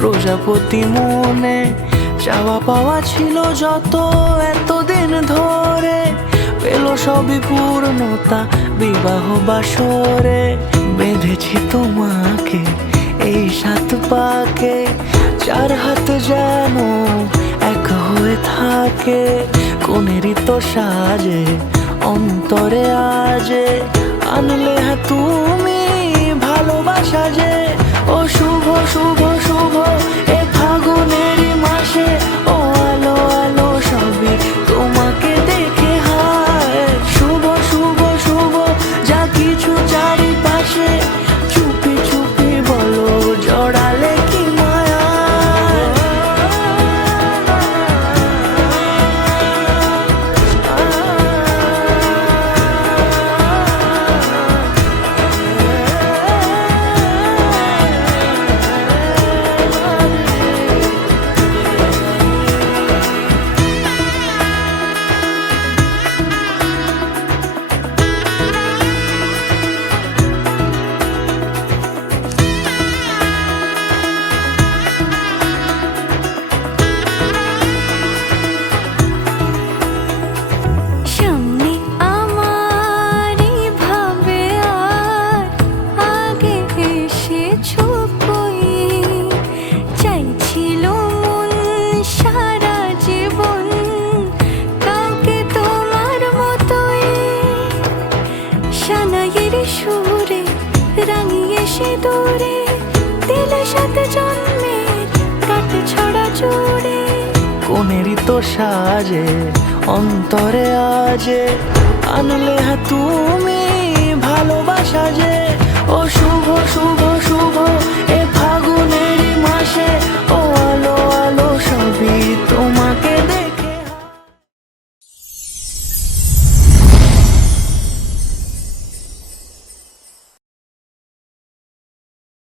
প্রজাপতি মনে চাওয়া পাওয়া ছিল যত এতদিন ধরে, পেল সবই পূর্ণতা বিবাহ বাসরে। বেঁধেছি তোমাকে এই 7 পাকে, 4 হাত যেন এক হয়ে থাকে। কোনেরই তো সাজে অন্তরে আজে, আনলে তুমি ভালোবাসা যে। ও শুভ শুভ শুভ এ ফাগুনেরই মাসে, ও আলো আলো সবই তোমাকে দেখে হায়। শুভ শুভ শুভ যা কিছু চারিপাশে, চুপি চুপি বলো জড়ালে কি মায়া। সুরে রাঙিয়ে সে দূরে দিলে 7 জন্মের কাটে ছড়া জুড়ে। কোনেরই তো সাজে অন্তরে আজে, আনলে তুমি ভালোবাসা যে। ও শুভ শুভ